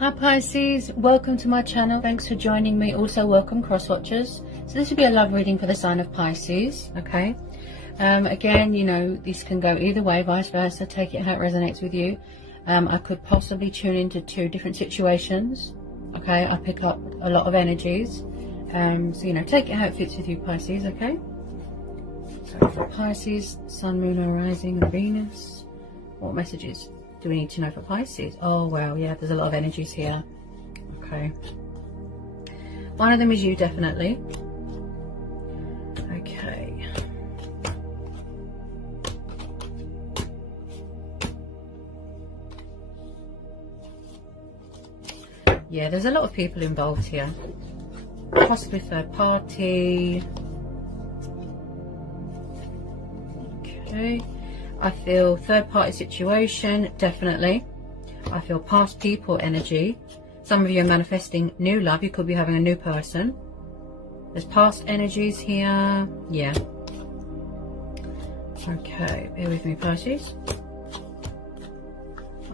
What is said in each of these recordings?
Hi Pisces, welcome to my channel. Thanks for joining me. Also welcome cross watchers. So this will be a love reading for the sign of Pisces. Okay, again, you know, this can go either way, vice versa. Take it how it resonates with you. I could possibly tune into two different situations. Okay, I pick up a lot of energies, so you know, take it how it fits with you, Pisces. Okay, so for Pisces, Sun, Moon, or Rising, and Venus, what messages do we need to know for Pisces? Oh wow, yeah, there's a lot of energies here. Okay, one of them is you, definitely. Okay, yeah, there's a lot of people involved here, possibly third party. Okay, I feel third party situation, definitely. I feel past people energy. Some of you are manifesting new love. You could be having a new person. There's past energies here. Yeah. Okay, bear with me, Pisces.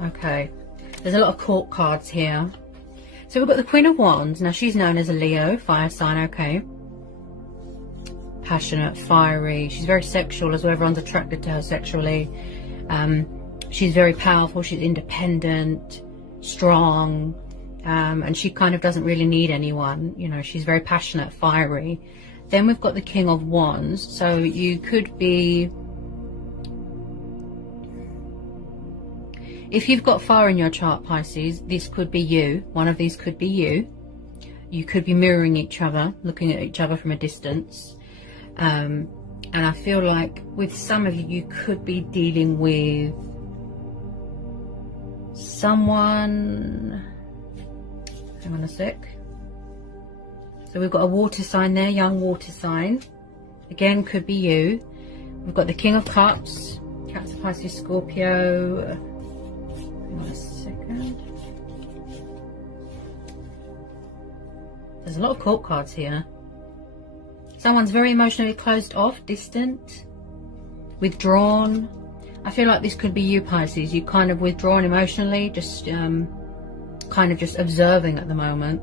Okay, there's a lot of court cards here. So we've got the Queen of Wands. Now she's known as a Leo, fire sign, okay. Passionate, fiery, she's very sexual as well. Everyone's attracted to her sexually. She's very powerful, she's independent, strong, and she kind of doesn't really need anyone, you know. She's very passionate, fiery. Then we've got the King of Wands. So you could be, if you've got fire in your chart, Pisces, this could be you. One of these could be you. You could be mirroring each other, looking at each other from a distance. And I feel like with some of you, you could be dealing with someone. Hang on a sec. So we've got a water sign there, young water sign. Again, could be you. We've got the King of Cups, Cancer, Pisces, Scorpio. Hang on a second. There's a lot of court cards here. Someone's very emotionally closed off, distant, withdrawn. I feel like this could be you, Pisces. You kind of withdrawn emotionally, just kind of just observing at the moment.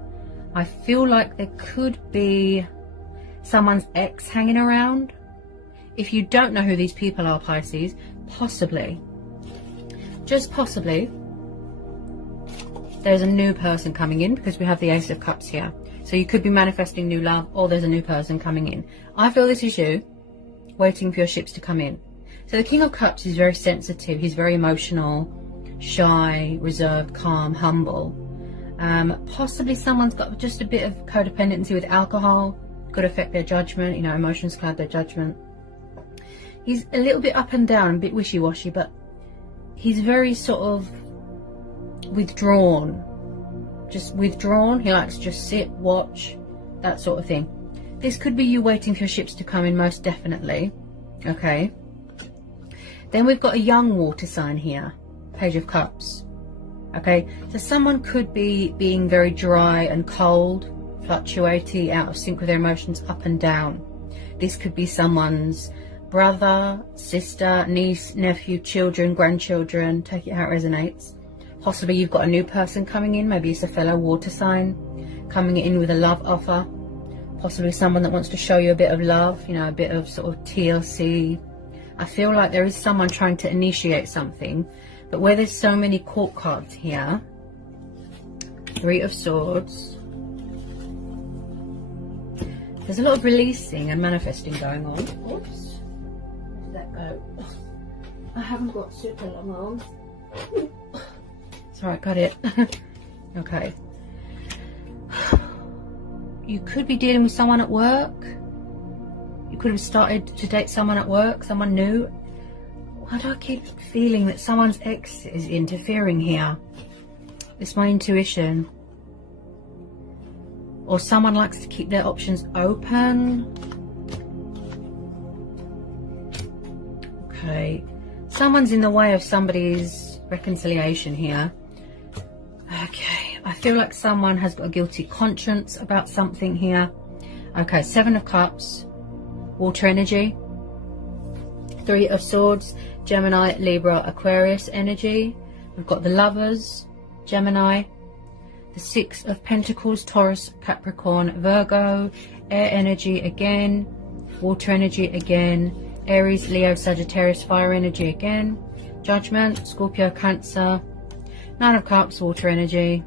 I feel like there could be someone's ex hanging around. If you don't know who these people are, Pisces, possibly, just possibly, there's a new person coming in, because we have the Ace of Cups here. So you could be manifesting new love, or there's a new person coming in. I feel this is you, waiting for your ships to come in. So the King of Cups is very sensitive. He's very emotional, shy, reserved, calm, humble. Possibly someone's got just a bit of codependency with alcohol. Could affect their judgment. You know, emotions cloud their judgment. He's a little bit up and down, a bit wishy-washy, but he's very sort of withdrawn. Just withdrawn. He likes to just sit, watch, that sort of thing. This could be you waiting for your ships to come in, most definitely. Okay. Then we've got a young water sign here, Page of Cups. Okay, so someone could be being very dry and cold, fluctuating, out of sync with their emotions, up and down. This could be someone's brother, sister, niece, nephew, children, grandchildren. Take it how it resonates. Possibly you've got a new person coming in. Maybe it's a fellow water sign coming in with a love offer. Possibly someone that wants to show you a bit of love, you know, a bit of sort of TLC. I feel like there is someone trying to initiate something, but where there's so many court cards here, Three of Swords, there's a lot of releasing and manifesting going on. Oops, where did that go? I haven't got super long arms. Alright, got it. Okay. You could be dealing with someone at work. You could have started to date someone at work, someone new. Why do I keep feeling that someone's ex is interfering here? It's my intuition. Or someone likes to keep their options open. Okay. Someone's in the way of somebody's reconciliation here. Okay, I feel like someone has got a guilty conscience about something here. Okay, Seven of Cups, water energy, Three of Swords, Gemini, Libra, Aquarius energy. We've got the Lovers, Gemini, the Six of Pentacles, Taurus, Capricorn, Virgo, air energy again, water energy again, Aries, Leo, Sagittarius, fire energy again, Judgment, Scorpio, Cancer, Nine of Cups, water energy.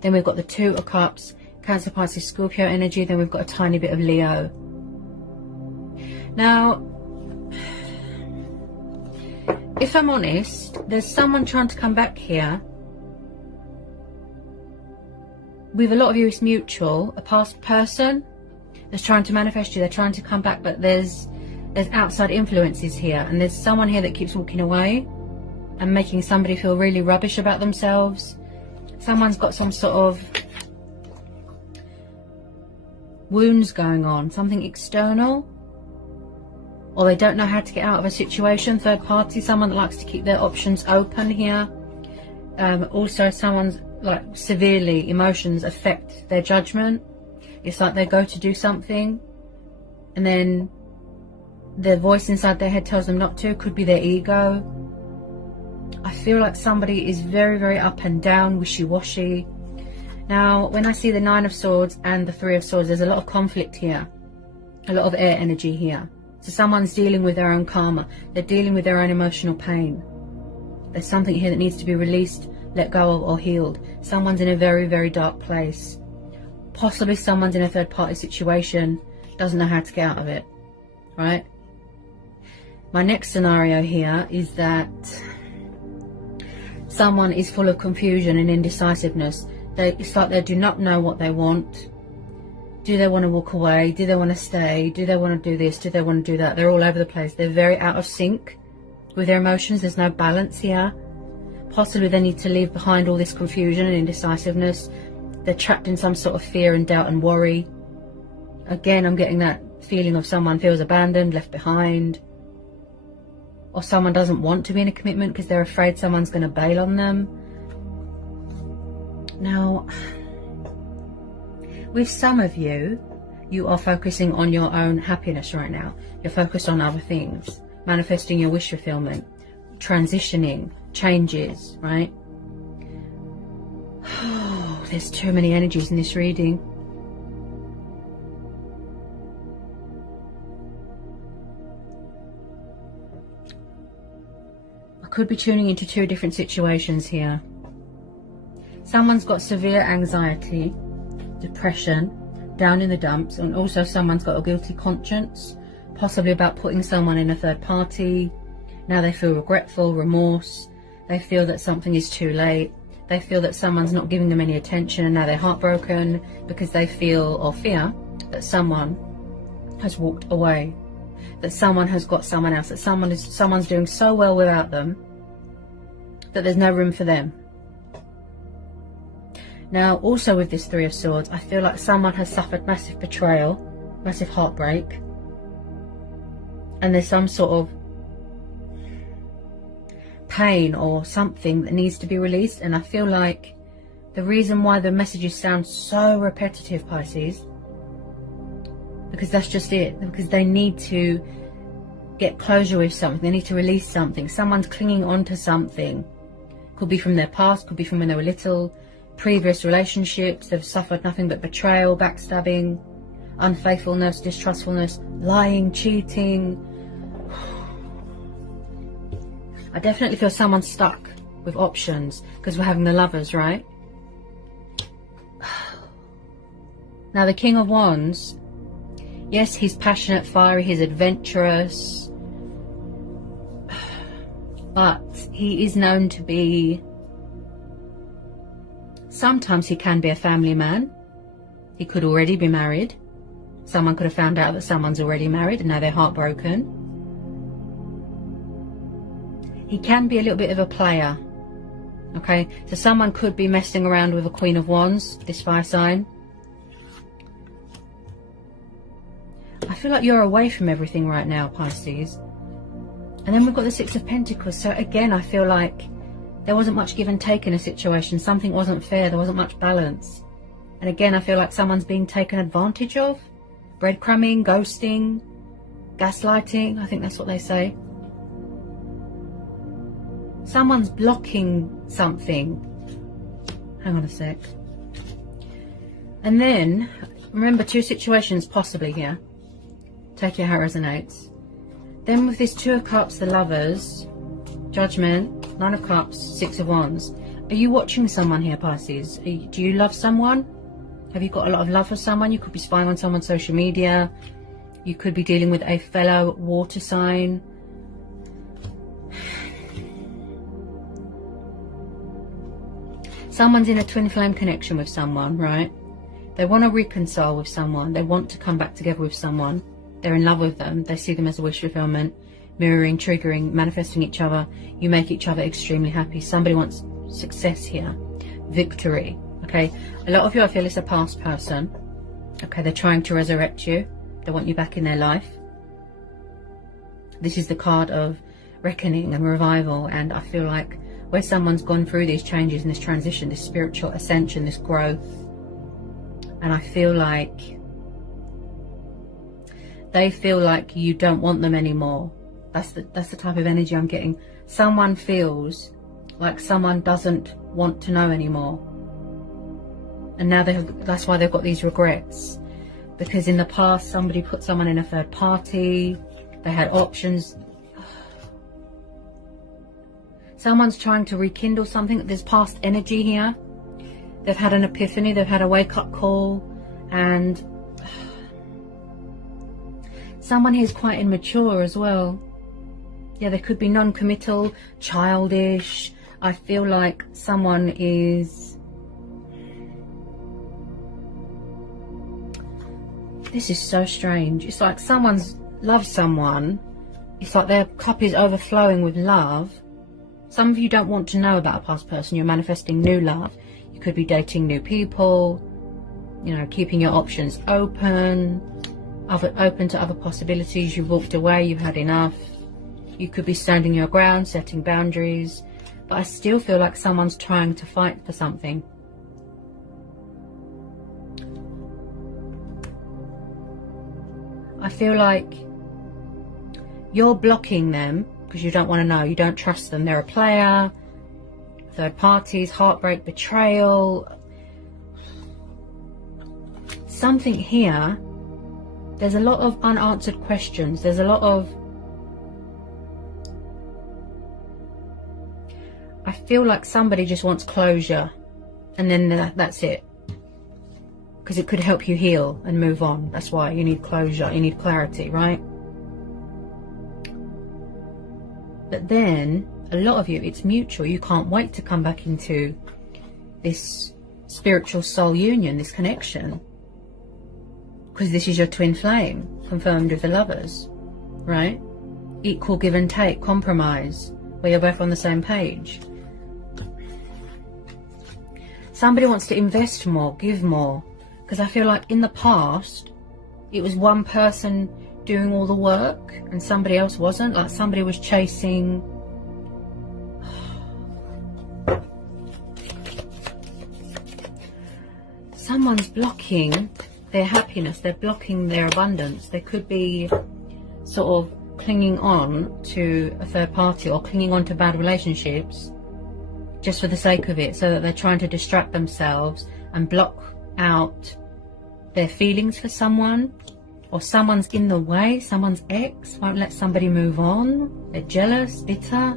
Then we've got the Two of Cups, Cancer, Pisces, Scorpio energy. Then we've got a tiny bit of Leo. Now, if I'm honest, there's someone trying to come back here. With a lot of you, it's mutual. A past person that's trying to manifest you. They're trying to come back, but there's outside influences here. And there's someone here that keeps walking away and making somebody feel really rubbish about themselves. Someone's got some sort of wounds going on. Something external. Or they don't know how to get out of a situation. Third party. Someone that likes to keep their options open here. Also, someone's like severely emotions affect their judgment. It's like they go to do something and then their voice inside their head tells them not to. Could be their ego. I feel like somebody is very, very up and down, wishy-washy. Now, when I see the Nine of Swords and the Three of Swords, there's a lot of conflict here. A lot of air energy here. So someone's dealing with their own karma. They're dealing with their own emotional pain. There's something here that needs to be released, let go of, or healed. Someone's in a very, very dark place. Possibly someone's in a third party situation, doesn't know how to get out of it, right? My next scenario here is that someone is full of confusion and indecisiveness. It's like they do not know what they want. Do they want to walk away? Do they want to stay? Do they want to do this? Do they want to do that? They're all over the place. They're very out of sync with their emotions. There's no balance here. Possibly they need to leave behind all this confusion and indecisiveness. They're trapped in some sort of fear and doubt and worry. Again, I'm getting that feeling of someone feels abandoned, left behind. Or someone doesn't want to be in a commitment because they're afraid someone's going to bail on them. Now, with some of you, you are focusing on your own happiness right now. You're focused on other things. Manifesting your wish fulfillment. Transitioning. Changes, right? Oh, there's too many energies in this reading. I could be tuning into two different situations here. Someone's got severe anxiety, depression, down in the dumps, and also someone's got a guilty conscience, possibly about putting someone in a third party. Now they feel regretful, remorse. They feel that something is too late. They feel that someone's not giving them any attention, and now they're heartbroken because they feel or fear that someone has walked away, that someone has got someone else, that someone's doing so well without them that there's no room for them. Now, also with this Three of Swords, I feel like someone has suffered massive betrayal, massive heartbreak, and there's some sort of pain or something that needs to be released. And I feel like the reason why the messages sound so repetitive, Pisces, because that's just it, because they need to get closure with something. They need to release something. Someone's clinging on to something. Could be from their past, could be from when they were little, previous relationships. They've suffered nothing but betrayal, backstabbing, unfaithfulness, distrustfulness, lying, cheating. I definitely feel someone's stuck with options because we're having the Lovers, right? Now the King of Wands, yes, he's passionate, fiery, he's adventurous, but he is known to be, sometimes he can be a family man. He could already be married. Someone could have found out that someone's already married and now they're heartbroken. He can be a little bit of a player. Okay, so someone could be messing around with a Queen of Wands, this fire sign. I feel like you're away from everything right now, Pisces. And then we've got the Six of Pentacles. So again, I feel like there wasn't much give and take in a situation. Something wasn't fair. There wasn't much balance. And again, I feel like someone's being taken advantage of. Breadcrumbing, ghosting, gaslighting. I think that's what they say. Someone's blocking something. Hang on a sec. And then, remember, 2 situations possibly here. Take it how it resonates. Then with this 2 of Cups, the Lovers, Judgment, 9 of Cups, 6 of Wands. Are you watching someone here, Pisces? Do you love someone? Have you got a lot of love for someone? You could be spying on someone's social media. You could be dealing with a fellow water sign. Someone's in a twin flame connection with someone, right? They want to reconcile with someone. They want to come back together with someone. They're in love with them. They see them as a wish fulfillment, mirroring, triggering, manifesting each other. You make each other extremely happy. Somebody wants success here, victory. Okay, a lot of you, I feel, is a past person. Okay, they're trying to resurrect you. They want you back in their life. This is the card of reckoning and revival, and I feel like where someone's gone through these changes and this transition, this spiritual ascension, this growth, and I feel like they feel like you don't want them anymore. That's the type of energy I'm getting. Someone feels like someone doesn't want to know anymore. And now that's why they've got these regrets. Because in the past, somebody put someone in a third party. They had options. Someone's trying to rekindle something. There's past energy here. They've had an epiphany. They've had a wake-up call. And someone here is quite immature as well. Yeah, they could be non-committal, childish. I feel like someone is... This is so strange. It's like someone's loved someone. It's like their cup is overflowing with love. Some of you don't want to know about a past person. You're manifesting new love. You could be dating new people. You know, keeping your options open. Open to other possibilities. You've walked away. You've had enough. You could be standing your ground, setting boundaries. But I still feel like someone's trying to fight for something. I feel like you're blocking them because you don't want to know. You don't trust them. They're a player. Third parties, heartbreak, betrayal. Something here. There's a lot of unanswered questions. There's a lot of... I feel like somebody just wants closure. And then that's it. Because it could help you heal and move on. That's why you need closure. You need clarity, right? But then, a lot of you, it's mutual. You can't wait to come back into this spiritual soul union, this connection. Because this is your twin flame, confirmed with the Lovers, right? Equal give and take, compromise, where you're both on the same page. Somebody wants to invest more, give more. Because I feel like in the past, it was one person doing all the work and somebody else wasn't. Like somebody was chasing... Someone's blocking their happiness. They're blocking their abundance. They could be sort of clinging on to a third party or clinging on to bad relationships just for the sake of it, so that they're trying to distract themselves and block out their feelings for someone, or someone's in the way. Someone's ex won't let somebody move on. They're jealous, bitter,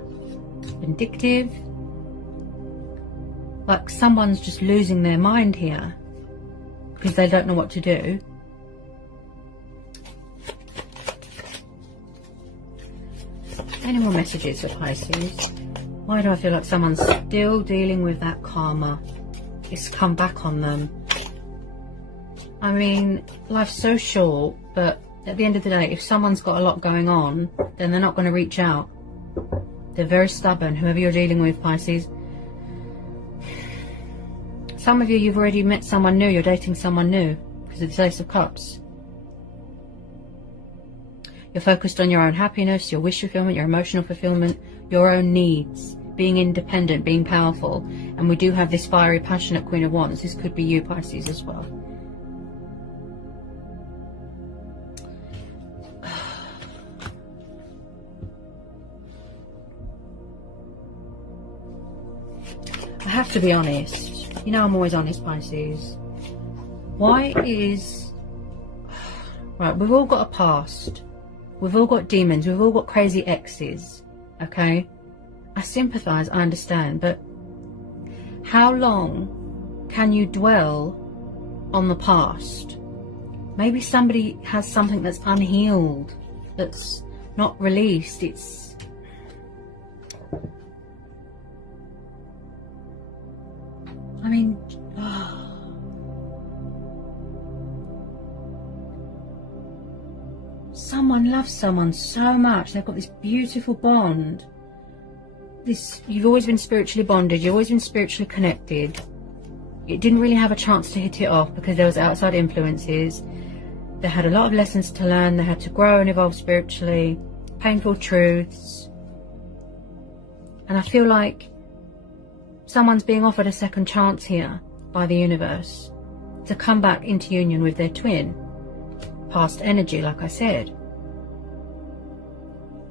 vindictive. Like someone's just losing their mind here because they don't know what to do. Any more messages for Pisces? Why do I feel like someone's still dealing with that karma? It's come back on them. I mean, life's so short, but at the end of the day, if someone's got a lot going on, then they're not going to reach out. They're very stubborn, whoever you're dealing with, Pisces. Some of you, you've already met someone new. You're dating someone new because of the Ace of Cups. You're focused on your own happiness, your wish fulfillment, your emotional fulfillment, your own needs, being independent, being powerful. And we do have this fiery, passionate Queen of Wands. This could be you, Pisces, as well. I have to be honest. You know I'm always honest, Pisces. Why is... Right, we've all got a past. We've all got demons. We've all got crazy exes. Okay? I sympathise, I understand. But how long can you dwell on the past? Maybe somebody has something that's unhealed, that's not released. It's... I mean... Someone loves someone so much. They've got this beautiful bond. You've always been spiritually bonded. You've always been spiritually connected. It didn't really have a chance to hit it off because there was outside influences. They had a lot of lessons to learn. They had to grow and evolve spiritually. Painful truths. And I feel like someone's being offered a second chance here by the universe to come back into union with their twin. Past energy, like I said.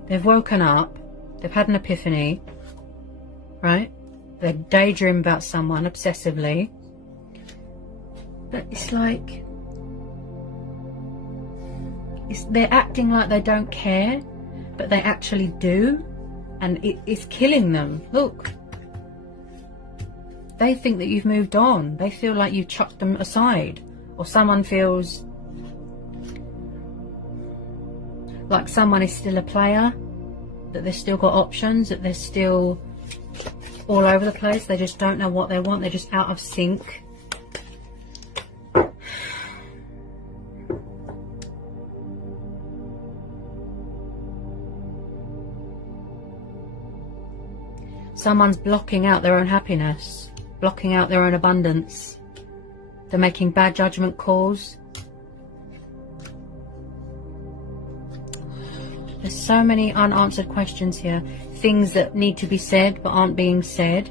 They've woken up. They've had an epiphany. Right? They daydream about someone obsessively. But it's like... they're acting like they don't care, but they actually do. And it's killing them. Look. They think that you've moved on. They feel like you've chucked them aside. Or someone feels like someone is still a player, that they've still got options, that they're still all over the place. They just don't know what they want. They're just out of sync. Someone's blocking out their own happiness, blocking out their own abundance. They're making bad judgment calls. There's so many unanswered questions here. Things that need to be said but aren't being said.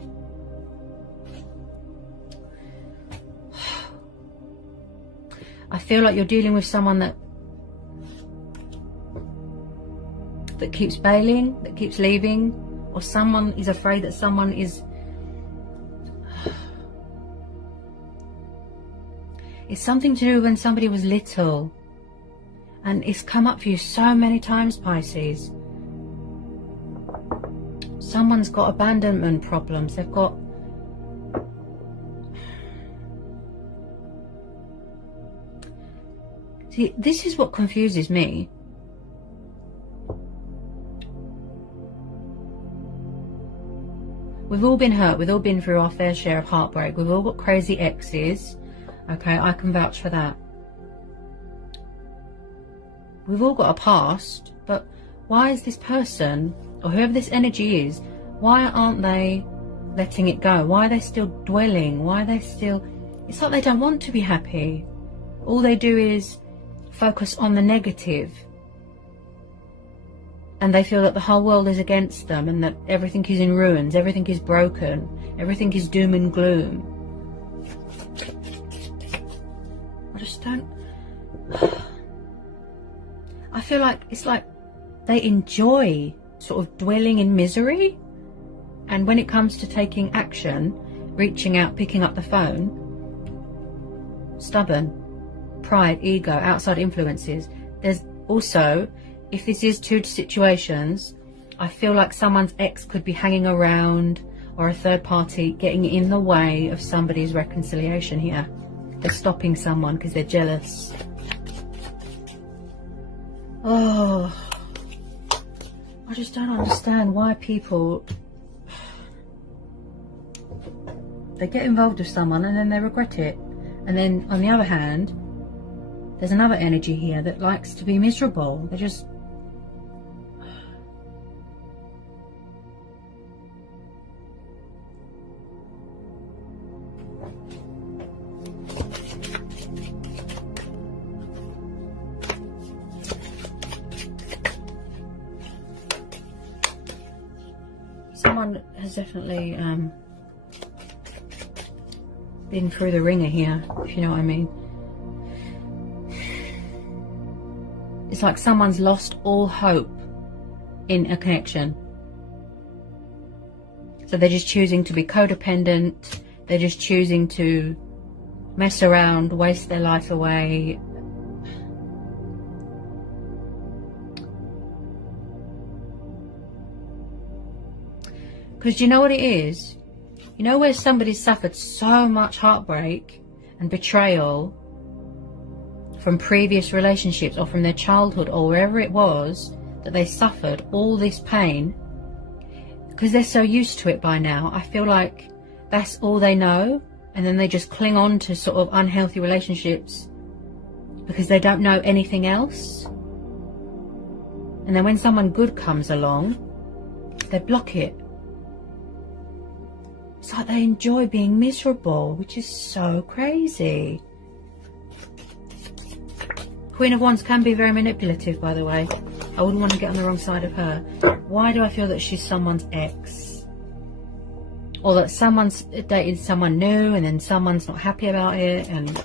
I feel like you're dealing with someone that keeps bailing, that keeps leaving, or someone is afraid that someone is... It's something to do with when somebody was little. And it's come up for you so many times, Pisces. Someone's got abandonment problems. They've got... See, this is what confuses me. We've all been hurt. We've all been through our fair share of heartbreak. We've all got crazy exes. Okay, I can vouch for that. We've all got a past, but why is this person, or whoever this energy is, why aren't they letting it go? Why are they still dwelling? Why are they still... It's like they don't want to be happy. All they do is focus on the negative. And they feel that the whole world is against them and that everything is in ruins, everything is broken, everything is doom and gloom. I just don't... I feel like it's like they enjoy sort of dwelling in misery, and when it comes to taking action, reaching out, picking up the phone, stubborn, pride, ego, outside influences. There's also, if this is two situations, I feel like someone's ex could be hanging around, or a third party getting in the way of somebody's reconciliation here. They're stopping someone because they're jealous. Oh, I just don't understand why people, they get involved with someone and then they regret it. And then on the other hand, there's another energy here that likes to be miserable. They just... Someone has definitely been through the ringer here, if you know what I mean. It's like someone's lost all hope in a connection. So they're just choosing to be codependent, They're just choosing to mess around, waste their life away. Because you know what it is? You know where somebody's suffered so much heartbreak and betrayal from previous relationships or from their childhood or wherever it was that they suffered all this pain, because they're so used to it by now. I feel like that's all they know, and then they just cling on to sort of unhealthy relationships because they don't know anything else. And then when someone good comes along, they block it. It's like they enjoy being miserable, which is so crazy. Queen of Wands can be very manipulative, by the way. I wouldn't want to get on the wrong side of her. Why do I feel that she's someone's ex? Or that someone's dated someone new and then someone's not happy about it, and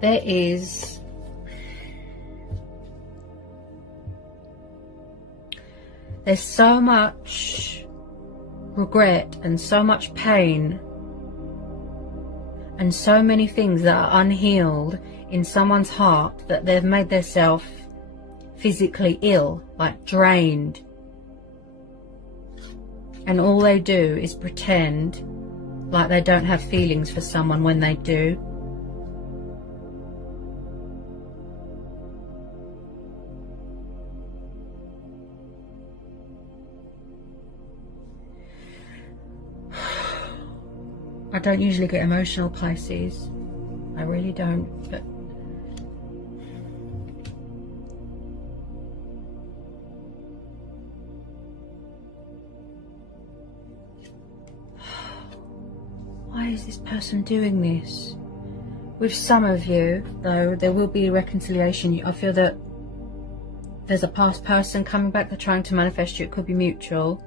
there's so much regret and so much pain and so many things that are unhealed in someone's heart that they've made themselves physically ill, like drained. And all they do is pretend like they don't have feelings for someone when they do. I don't usually get emotional, Pisces. I really don't. But why is this person doing this? With some of you, though, there will be a reconciliation. I feel that there's a past person coming back. They're trying to manifest you. It could be mutual.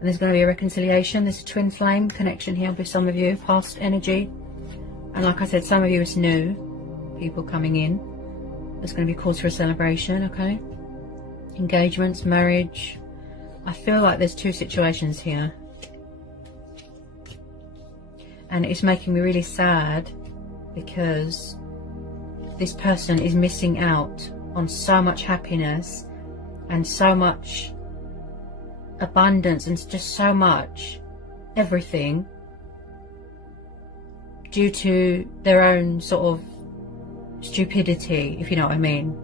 And there's going to be a reconciliation. There's a twin flame connection here with some of you, past energy. And like I said, some of you it's new people coming in. There's going to be cause for a celebration, okay? Engagements, marriage. I feel like there's two situations here. And it's making me really sad because this person is missing out on so much happiness and so much abundance and just so much everything due to their own sort of stupidity, if you know what I mean.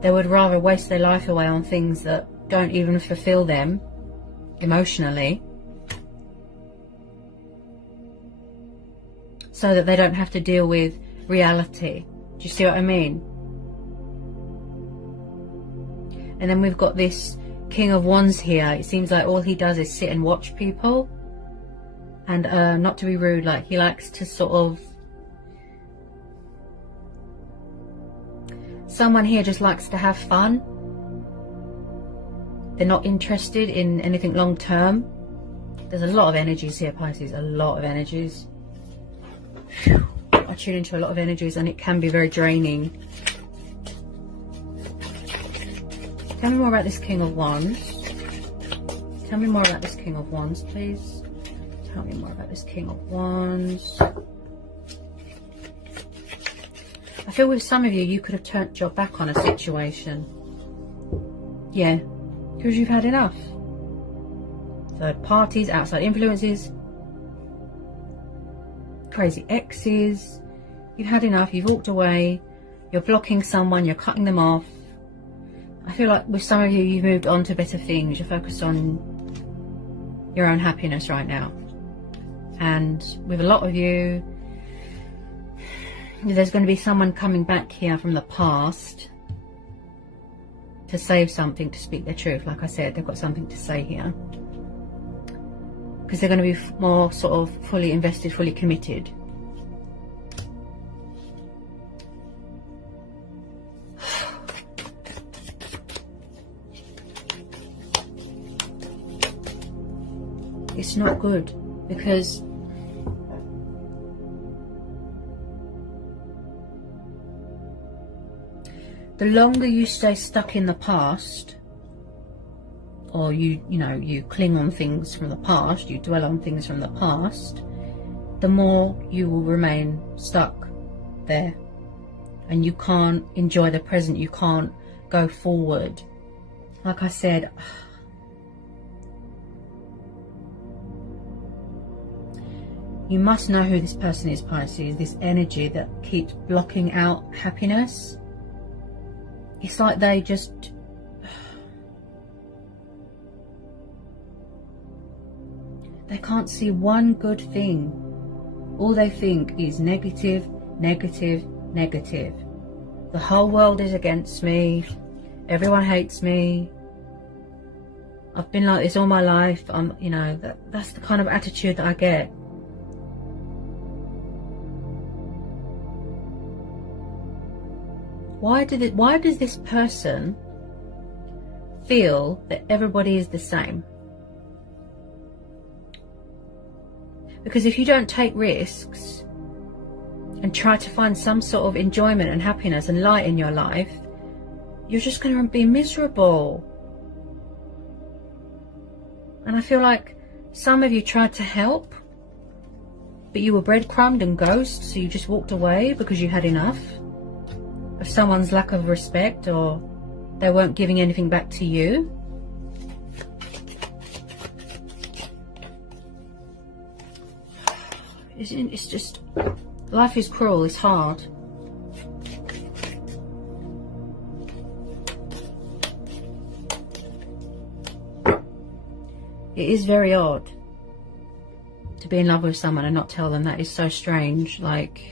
They would rather waste their life away on things that don't even fulfill them emotionally, so that they don't have to deal with reality. Do you see what I mean? And then we've got this King of Wands here. It seems like all he does is sit and watch people, and not to be rude, like he likes to sort of, someone here just likes to have fun. They're not interested in anything long term. There's a lot of energies here, Pisces, a lot of energies. Whew. I tune into a lot of energies and it can be very draining. Tell me more about this King of Wands. Tell me more about this King of Wands, please. Tell me more about this King of Wands. I feel with some of you, you could have turned your back on a situation. Yeah, because you've had enough. Third parties, outside influences, crazy exes. You've had enough, you've walked away. You're blocking someone, you're cutting them off. I feel like with some of you, you've moved on to better things. You're focused on your own happiness right now. And with a lot of you, there's going to be someone coming back here from the past to say something, to speak their truth. Like I said, they've got something to say here. Because they're going to be more sort of fully invested, fully committed. It's not good, because the longer you stay stuck in the past, or you cling on things from the past, you dwell on things from the past, the more you will remain stuck there, and you can't enjoy the present, you can't go forward. Like I said, you must know who this person is, Pisces. This energy that keeps blocking out happiness. It's like they just... they can't see one good thing. All they think is negative, negative, negative. The whole world is against me. Everyone hates me. I've been like this all my life. That's the kind of attitude that I get. Why does this person feel that everybody is the same? Because if you don't take risks and try to find some sort of enjoyment and happiness and light in your life, you're just going to be miserable. And I feel like some of you tried to help, but you were breadcrumbed and ghost, so you just walked away because you had enough of someone's lack of respect, or they weren't giving anything back to you. It's just, life is cruel, it's hard. It is very odd to be in love with someone and not tell them. That is so strange. Like,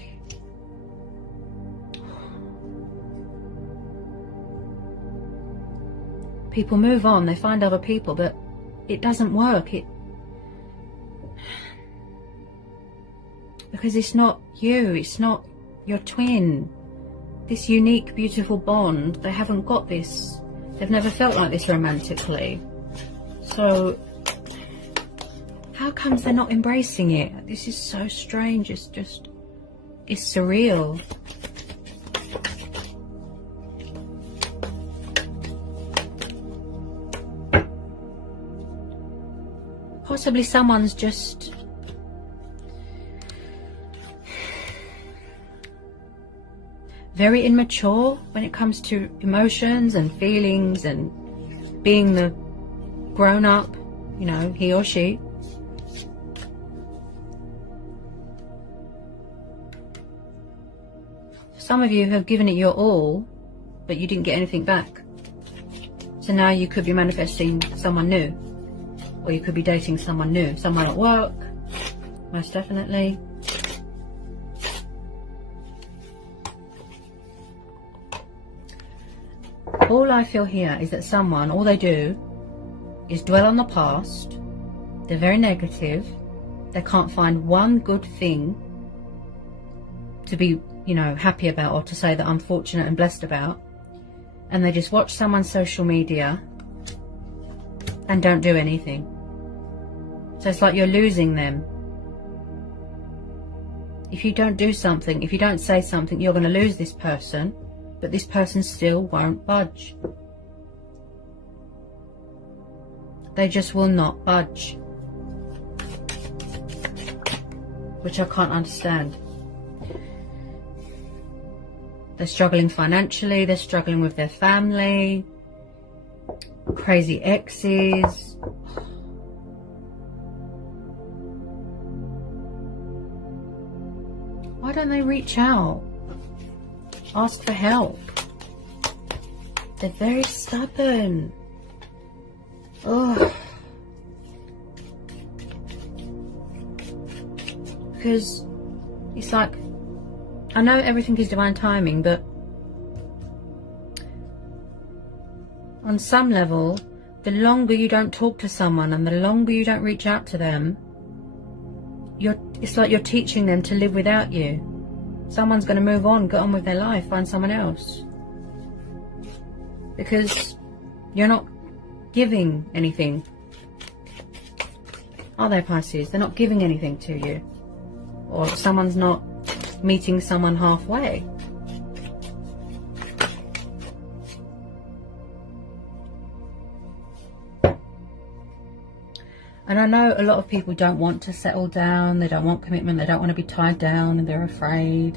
people move on, they find other people, but it doesn't work. Because it's not you, it's not your twin. This unique, beautiful bond, they haven't got this. They've never felt like this romantically. So, how comes they're not embracing it? This is so strange, it's surreal. Possibly someone's just very immature when it comes to emotions and feelings and being the grown-up, he or she. Some of you have given it your all, but you didn't get anything back. So now you could be manifesting someone new, or you could be dating someone new, someone at work, most definitely. All I feel here is that someone, all they do is dwell on the past. They're very negative. They can't find one good thing to be, happy about, or to say that I'm fortunate and blessed about. And they just watch someone's social media and don't do anything. So it's like you're losing them. If you don't do something, if you don't say something, you're going to lose this person. But this person still won't budge. They just will not budge. Which I can't understand. They're struggling financially, they're struggling with their family, crazy exes. Why don't they reach out? Ask for help. They're very stubborn. Oh. Because it's like, I know everything is divine timing, but on some level, the longer you don't talk to someone and the longer you don't reach out to them, it's like you're teaching them to live without you. Someone's going to move on, get on with their life, find someone else. Because you're not giving anything. Are they, Pisces? They're not giving anything to you. Or someone's not meeting someone halfway. And I know a lot of people don't want to settle down, they don't want commitment, they don't want to be tied down, and they're afraid.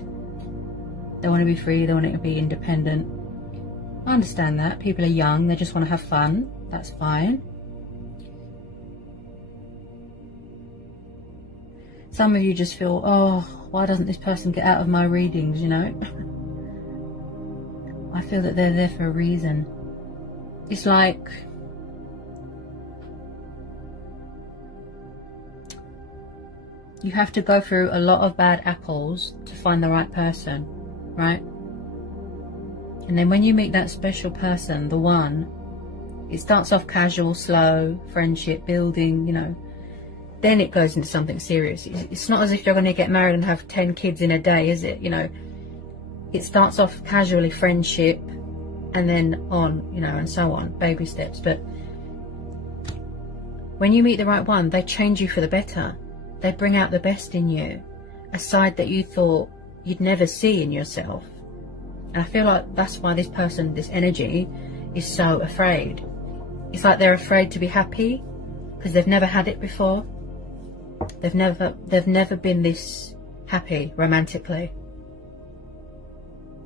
They want to be free, they want to be independent. I understand that. People are young, they just want to have fun. That's fine. Some of you just feel, oh, why doesn't this person get out of my readings, you know? I feel that they're there for a reason. It's like, you have to go through a lot of bad apples to find the right person, right? And then when you meet that special person, the one, it starts off casual, slow, friendship building, you know. Then it goes into something serious. It's not as if you're going to get married and have 10 kids in a day, is it? You know, it starts off casually, friendship, and then on, you know, and so on, baby steps. But when you meet the right one, they change you for the better. They bring out the best in you, a side that you thought you'd never see in yourself. And I feel like that's why this person, this energy, is so afraid. It's like they're afraid to be happy because they've never had it before. They've never been this happy romantically.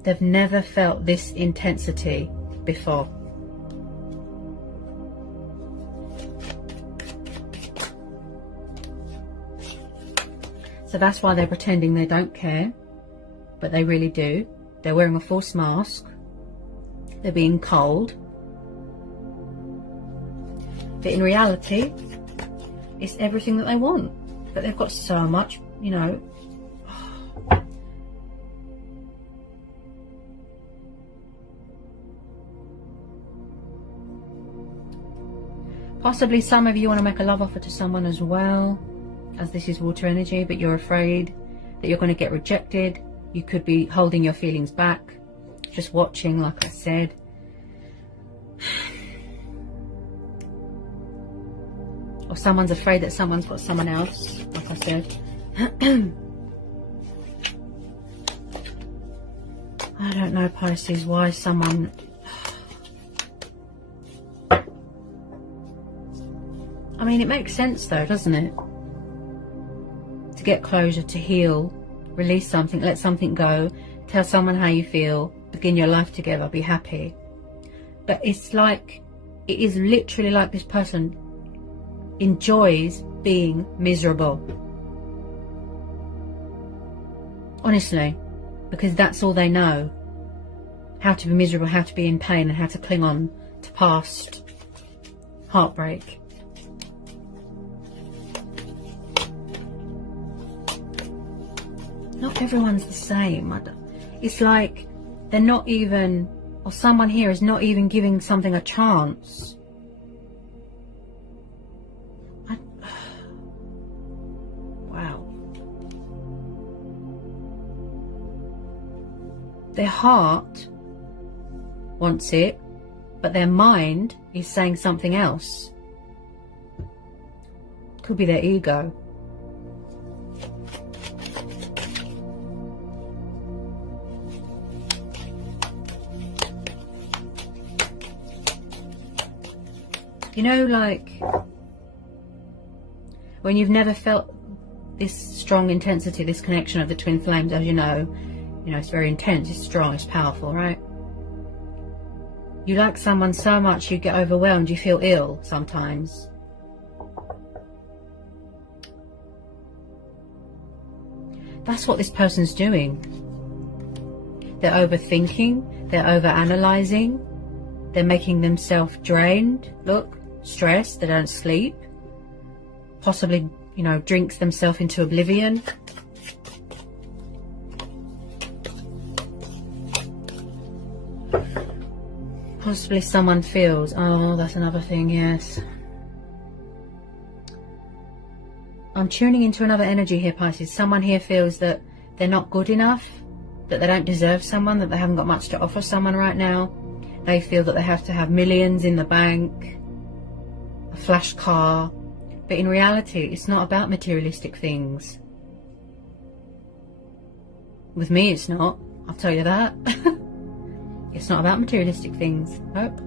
They've never felt this intensity before. So that's why they're pretending they don't care, but they really do. They're wearing a false mask. They're being cold. But in reality, it's everything that they want. But they've got so much, you know. Possibly some of you want to make a love offer to someone as well, as this is water energy, but you're afraid that you're going to get rejected. You could be holding your feelings back, just watching, like I said. Or someone's afraid that someone's got someone else, like I said. I don't know, Pisces, why someone... I mean, it makes sense though, doesn't it? To get closure, to heal, release something, let something go, tell someone how you feel, begin your life together, be happy. But it's like, it is literally like this person enjoys being miserable. Honestly, because that's all they know. How to be miserable, how to be in pain, and how to cling on to past heartbreak. Not everyone's the same. It's like they're not even, or someone here is not even giving something a chance. Wow. Their heart wants it, but their mind is saying something else. Could be their ego. You know, like when you've never felt this strong intensity, this connection of the twin flames, as you know, it's very intense, it's strong, it's powerful, right? You like someone so much you get overwhelmed, you feel ill sometimes. That's what this person's doing. They're overthinking, they're overanalyzing, they're making themselves drained, look, stressed, they don't sleep, possibly, drinks themselves into oblivion. Possibly someone feels, oh, that's another thing, yes. I'm tuning into another energy here, Pisces. Someone here feels that they're not good enough, that they don't deserve someone, that they haven't got much to offer someone right now. They feel that they have to have millions in the bank, a flash car. But in reality, it's not about materialistic things. With me, it's not. I'll tell you that. It's not about materialistic things. Nope.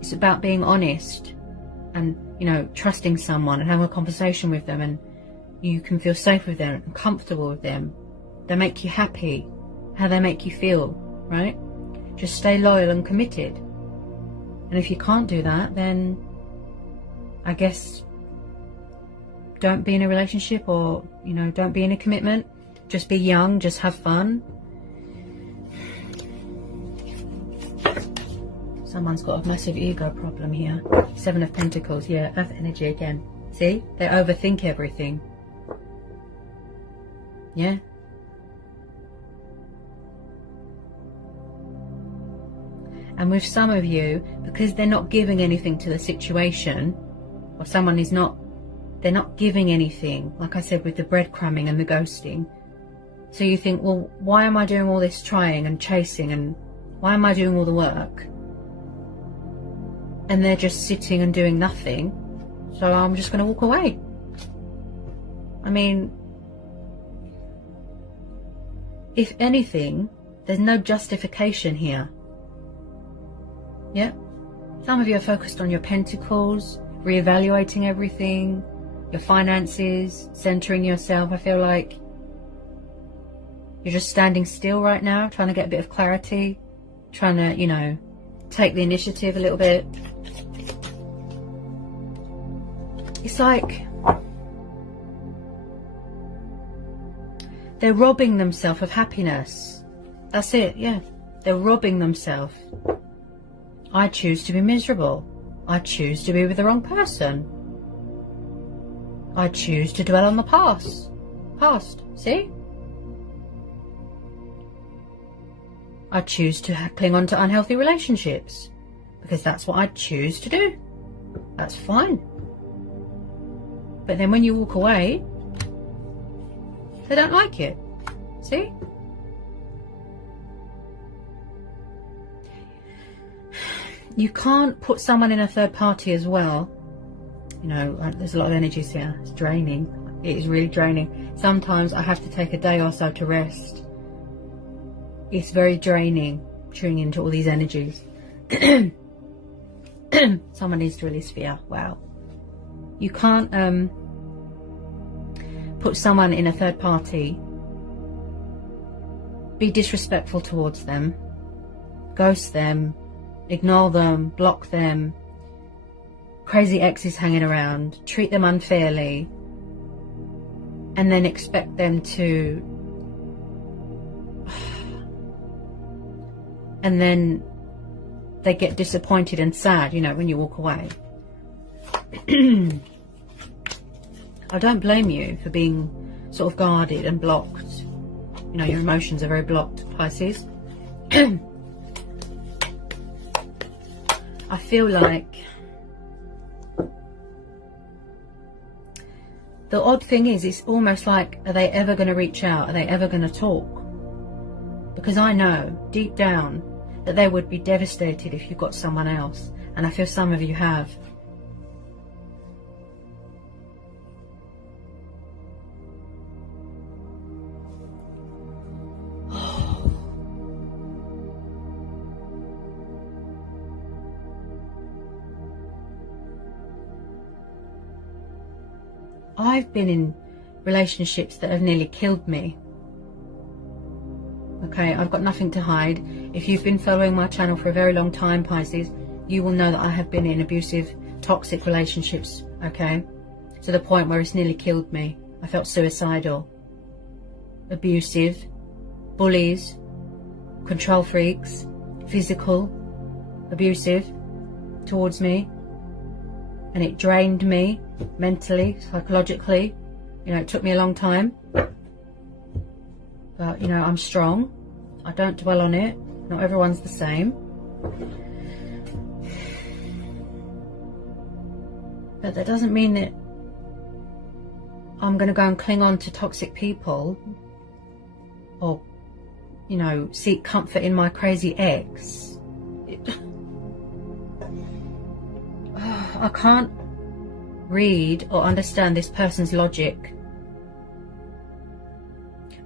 It's about being honest. and, you know, trusting someone and having a conversation with them, and you can feel safe with them and comfortable with them. They make you happy, how they make you feel, right? Just stay loyal and committed. And if you can't do that, then I guess don't be in a relationship, or, you know, don't be in a commitment. Just be young, just have fun. Someone's got a massive ego problem here. 7 of Pentacles, yeah, Earth energy again. See? They overthink everything. Yeah? And with some of you, because they're not giving anything to the situation, or someone is not, they're not giving anything, like I said with the breadcrumbing and the ghosting. So you think, well, why am I doing all this trying and chasing, and why am I doing all the work? And they're just sitting and doing nothing, so I'm just going to walk away. I mean, if anything, there's no justification here. Yeah? Some of you are focused on your pentacles, reevaluating everything, your finances, centering yourself. I feel like you're just standing still right now, trying to get a bit of clarity, trying to, you know, take the initiative a little bit. It's like they're robbing themselves of happiness. That's it, yeah. They're robbing themselves. I choose to be miserable. I choose to be with the wrong person. I choose to dwell on the past. See? I choose to cling on to unhealthy relationships because that's what I choose to do. That's fine. But then when you walk away, they don't like it. See? You can't put someone in a third party as well. You know, there's a lot of energies here. It's draining. It is really draining. Sometimes I have to take a day or so to rest. It's very draining, tuning into all these energies. Someone needs to release fear. Wow. You can't put someone in a third party, be disrespectful towards them, ghost them, ignore them, block them, crazy exes hanging around, treat them unfairly, and then expect them to, and then they get disappointed and sad, you know, when you walk away. I don't blame you for being sort of guarded and blocked. You know, your emotions are very blocked, Pisces. I feel like the odd thing is, it's almost like, are they ever going to reach out? Are they ever going to talk? Because I know deep down that they would be devastated if you got someone else. And I feel some of you have. I've been in relationships that have nearly killed me. Okay, I've got nothing to hide. If you've been following my channel for a very long time, Pisces, you will know that I have been in abusive, toxic relationships, okay? To the point where it's nearly killed me. I felt suicidal. Abusive, bullies, control freaks, physical, abusive towards me. And it drained me mentally, psychologically. You know, it took me a long time. But, you know, I'm strong. I don't dwell on it. Not everyone's the same. But that doesn't mean that I'm going to go and cling on to toxic people, or, you know, seek comfort in my crazy ex. I can't read or understand this person's logic,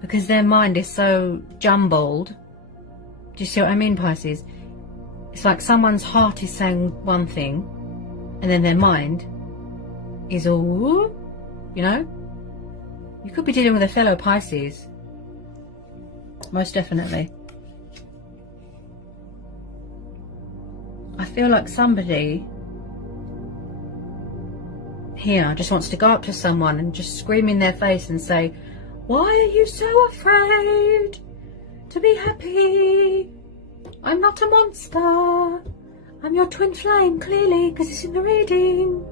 because their mind is so jumbled. Do you see what I mean, Pisces? It's like someone's heart is saying one thing, and then their mind is all, you know. You could be dealing with a fellow Pisces. Most definitely. I feel like somebody here just wants to go up to someone and just scream in their face and say, why are you so afraid to be happy? I'm not a monster. I'm your twin flame, clearly, because it's in the reading.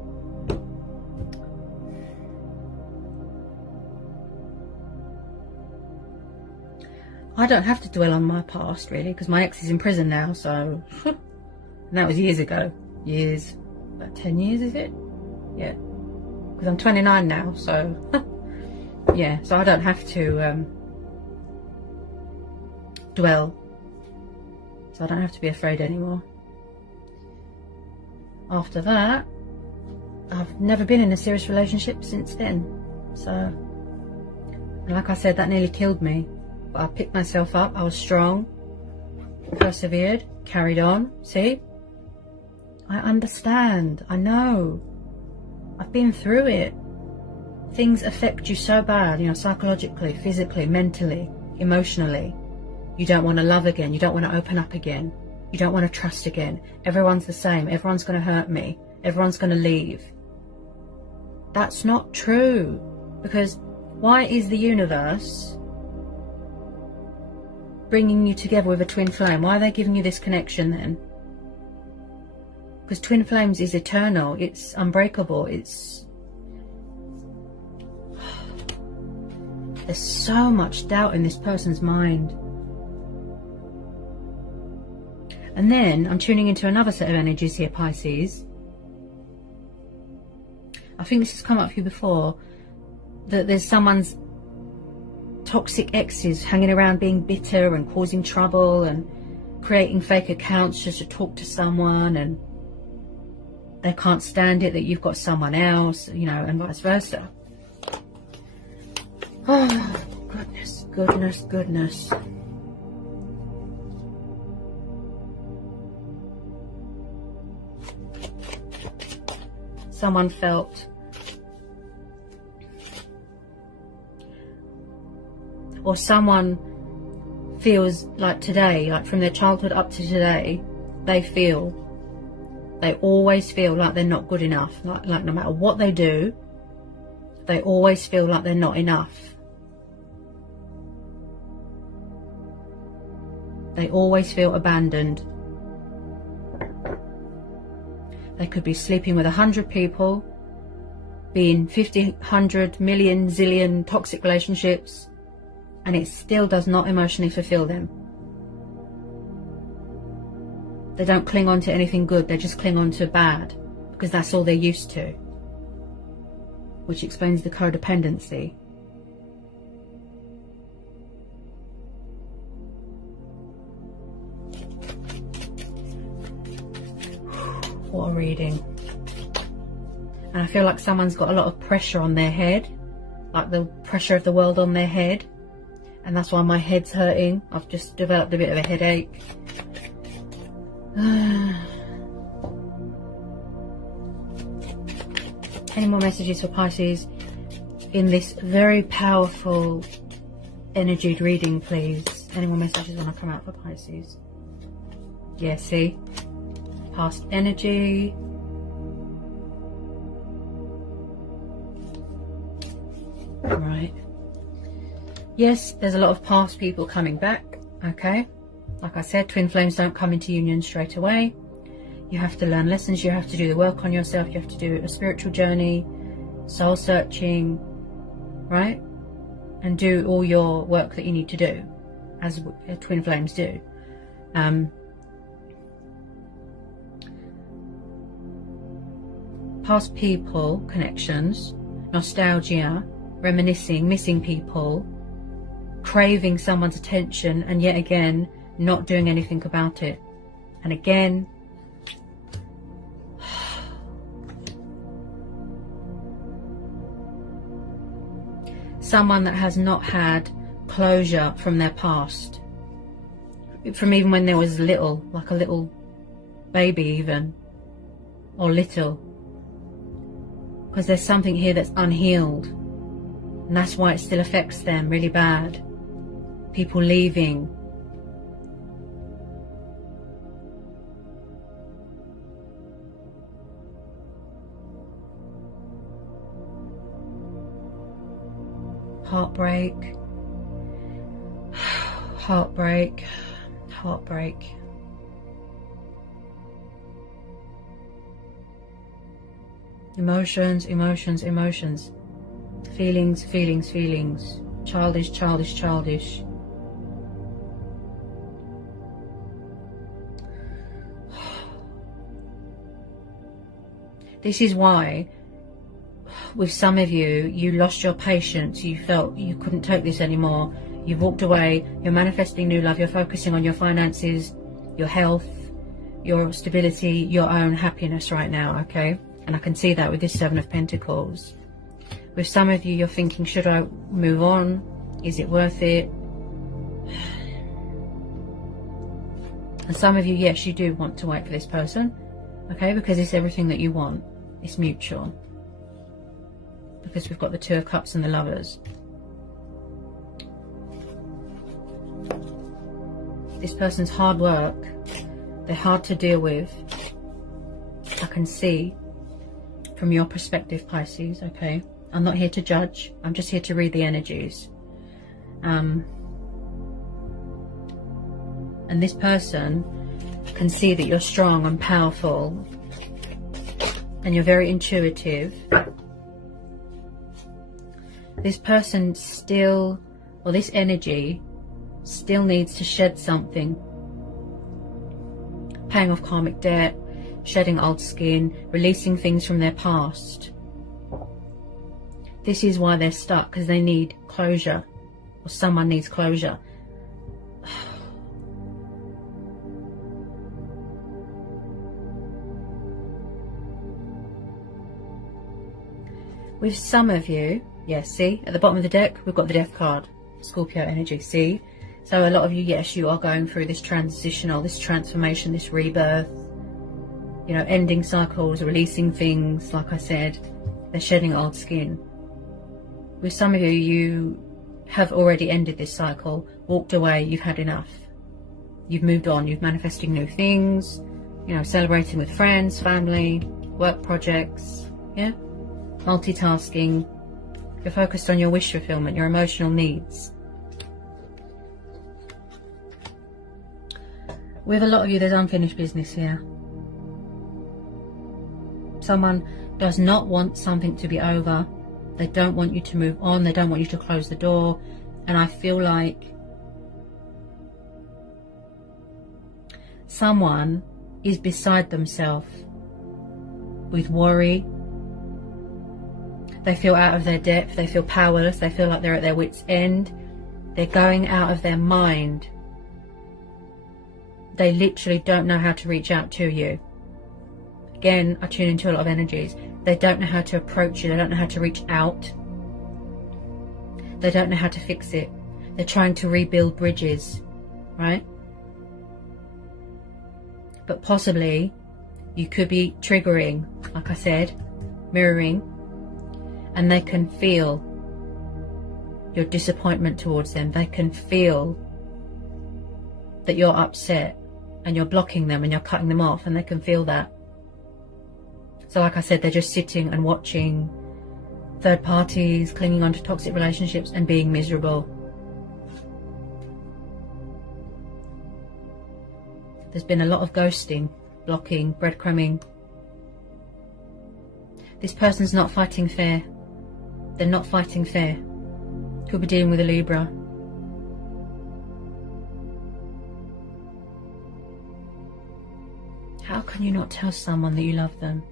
I don't have to dwell on my past, really, because my ex is in prison now, so... and that was years ago. Years. About 10 years, is it? Yeah. Because I'm 29 now, so... yeah, so I don't have to dwell. So I don't have to be afraid anymore. After that, I've never been in a serious relationship since then. So, like I said, that nearly killed me. But I picked myself up, I was strong, persevered, carried on. See? I understand, I know. I've been through it. Things affect you so bad, you know, psychologically, physically, mentally, emotionally. You don't want to love again, you don't want to open up again, you don't want to trust again. Everyone's the same, everyone's going to hurt me, everyone's going to leave. That's not true. Because why is the universe bringing you together with a twin flame? Why are they giving you this connection then? Because twin flames is eternal, it's unbreakable, it's... There's so much doubt in this person's mind. And then I'm tuning into another set of energies here, Pisces. I think this has come up for you before, that there's someone's toxic exes hanging around being bitter and causing trouble and creating fake accounts just to talk to someone, and they can't stand it that you've got someone else, you know, and vice versa. Oh, goodness, goodness, goodness. Someone felt, or someone feels like today, like from their childhood up to today, they always feel like they're not good enough. Like no matter what they do, they always feel like they're not enough. They always feel abandoned. They could be sleeping with 100 people, be in 50, 100, million, zillion toxic relationships, and it still does not emotionally fulfill them. They don't cling on to anything good, they just cling on to bad, because that's all they're used to. Which explains the codependency. What a reading. And I feel like someone's got a lot of pressure on their head, like the pressure of the world on their head, and that's why my head's hurting. I've just developed a bit of a headache. Any more messages for Pisces in this very powerful energied reading, please? Any more messages want to come out for Pisces? Yeah, see? Past energy. Right. Yes, there's a lot of past people coming back, okay? Like I said, twin flames don't come into union straight away. You have to learn lessons, you have to do the work on yourself, you have to do a spiritual journey, soul searching, right? And do all your work that you need to do, as twin flames do. Past people, connections, nostalgia, reminiscing, missing people, craving someone's attention, and yet again not doing anything about it. And again, someone that has not had closure from their past, from even when they was little, like a little baby even, or little. because there's something here that's unhealed, and that's why it still affects them really bad. People leaving. Heartbreak. Heartbreak. Heartbreak. Emotions, emotions, emotions. Feelings, feelings, feelings. Childish, childish, childish. This is why, with some of you, you lost your patience. You felt you couldn't take this anymore. You've walked away. You're manifesting new love. You're focusing on your finances, your health, your stability, your own happiness right now, okay? And I can see that with this Seven of Pentacles. With some of you, you're thinking, should I move on? Is it worth it? And some of you, yes, you do want to wait for this person, okay? Because it's everything that you want. It's mutual. Because we've got the Two of Cups and the Lovers. This person's hard work. They're hard to deal with. I can see from your perspective, Pisces, okay? I'm not here to judge. I'm just here to read the energies. And this person can see that you're strong and powerful. And you're very intuitive. This person still, or this energy, still needs to shed something. Paying off karmic debt, shedding old skin, releasing things from their past. This is why they're stuck, because they need closure, or someone needs closure. With some of you, yes, see, at the bottom of the deck, we've got the Death card, Scorpio energy, see? So a lot of you, yes, you are going through this transitional, this transformation, this rebirth, you know, ending cycles, releasing things, like I said, they're shedding old skin. With some of you, you have already ended this cycle, walked away, you've had enough. You've moved on, you've manifesting new things, you know, celebrating with friends, family, work projects, yeah? Multitasking. You're focused on your wish fulfillment, your emotional needs. With a lot of you, there's unfinished business here. Someone does not want something to be over. They don't want you to move on. They don't want you to close the door. And I feel like someone is beside themselves with worry. They feel out of their depth. They feel powerless. They feel like they're at their wits' end. They're going out of their mind. They literally don't know how to reach out to you. Again, I tune into a lot of energies. They don't know how to approach you. They don't know how to reach out. They don't know how to fix it. They're trying to rebuild bridges, right? But possibly you could be triggering, like I said, mirroring, and they can feel your disappointment towards them. They can feel that you're upset and you're blocking them and you're cutting them off, and they can feel that. So like I said, they're just sitting and watching third parties, clinging on to toxic relationships and being miserable. There's been a lot of ghosting, blocking, breadcrumbing. This person's not fighting fair. They're not fighting fair. Could be dealing with a Libra. How can you not tell someone that you love them?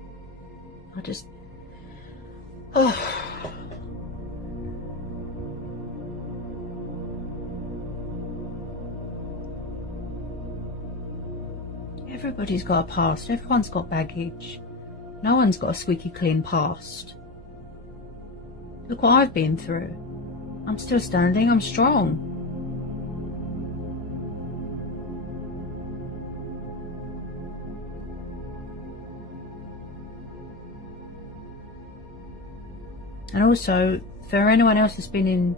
Everybody's got a past. Everyone's got baggage. No one's got a squeaky clean past. Look what I've been through. I'm still standing. I'm strong. And also, for anyone else that's been in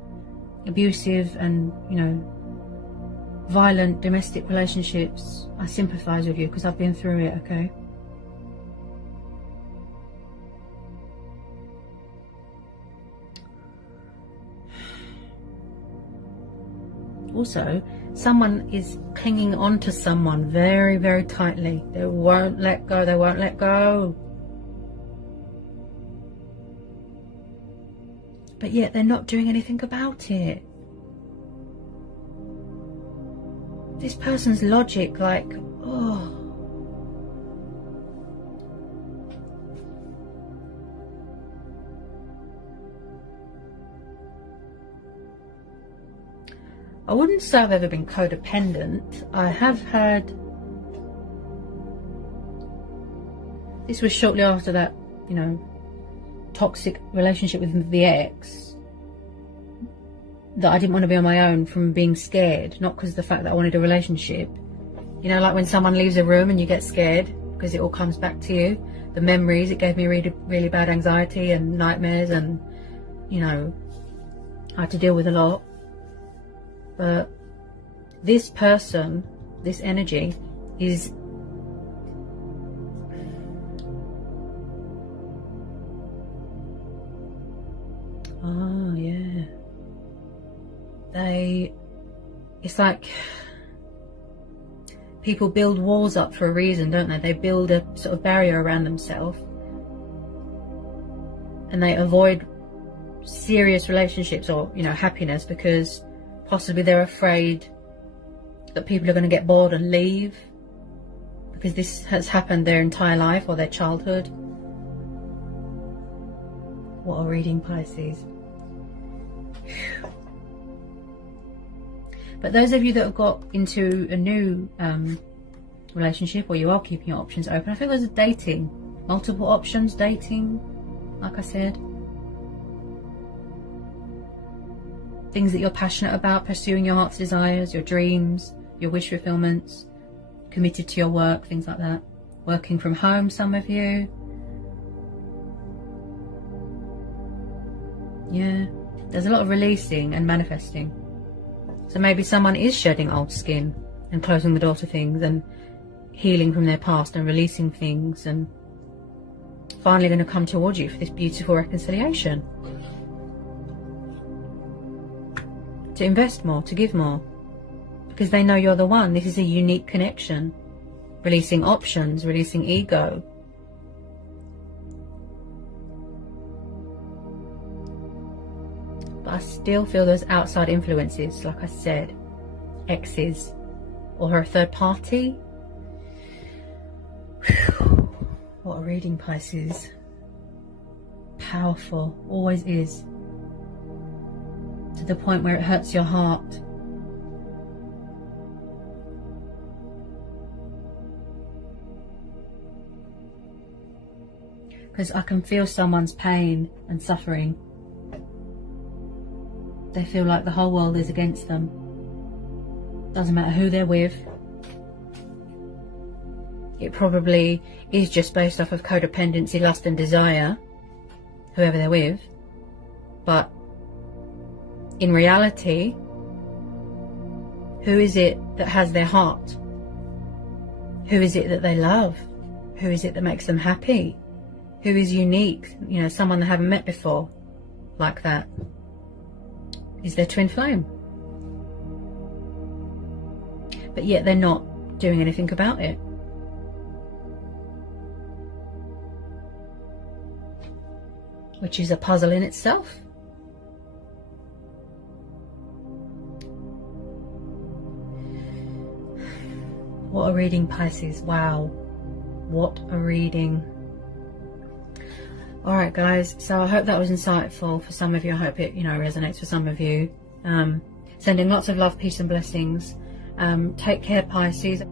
abusive and, you know, violent domestic relationships, I sympathise with you because I've been through it, okay? Also, someone is clinging on to someone very, very tightly. They won't let go, they won't let go. But yet they're not doing anything about it. This person's logic, like, oh. I wouldn't say I've ever been codependent. I have had... This was shortly after that, you know, toxic relationship with the ex, that I didn't want to be on my own from being scared, not because of the fact that I wanted a relationship. You know, like when someone leaves a room and you get scared because it all comes back to you. The memories, it gave me really, really bad anxiety and nightmares, and, you know, I had to deal with a lot. But this person, this energy is... Oh, yeah. It's like people build walls up for a reason, don't they? They build a sort of barrier around themselves. And they avoid serious relationships or, you know, happiness because possibly they're afraid that people are going to get bored and leave because this has happened their entire life or their childhood. What a reading, Pisces. But those of you that have got into a new relationship, or you are keeping your options open, I think there's a dating, multiple options, dating, like I said. Things that you're passionate about, pursuing your heart's desires, your dreams, your wish fulfillments, committed to your work, things like that. Working from home, some of you. Yeah, there's a lot of releasing and manifesting. So maybe someone is shedding old skin and closing the door to things and healing from their past and releasing things and finally going to come towards you for this beautiful reconciliation. To invest more, to give more, because they know you're the one. This is a unique connection. Releasing options, releasing ego. But I still feel those outside influences, like I said, exes, or her third party. Whew. What a reading, Pisces. Powerful, always is. To the point where it hurts your heart. Because I can feel someone's pain and suffering. They feel like the whole world is against them. Doesn't matter who they're with. It probably is just based off of codependency, lust and desire, whoever they're with. But in reality, who is it that has their heart? Who is it that they love? Who is it that makes them happy? Who is unique? You know, someone they haven't met before, like that. Is their twin flame. But yet they're not doing anything about it. Which is a puzzle in itself. What a reading, Pisces. Wow. What a reading. Alright guys, so I hope that was insightful for some of you. I hope it, you know, resonates for some of you. Sending lots of love, peace and blessings. Take care, Pisces.